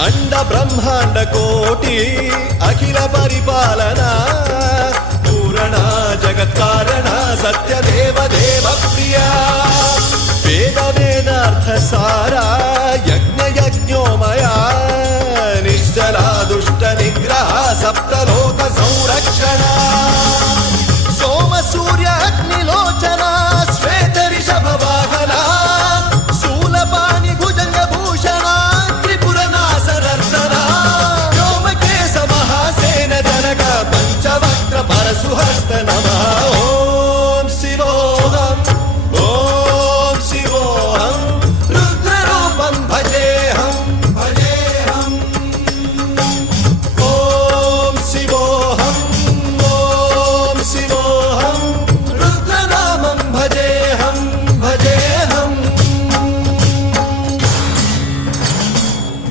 अंड ब्रह्मांड कोटि अखिल परिपालना पूरणा जगत्कारणा सत्यदेव देव प्रिया वेद वेदार्थ सारा यज्ञ यज्ञोमया निश्चला दुष्ट निग्रह सप्तलो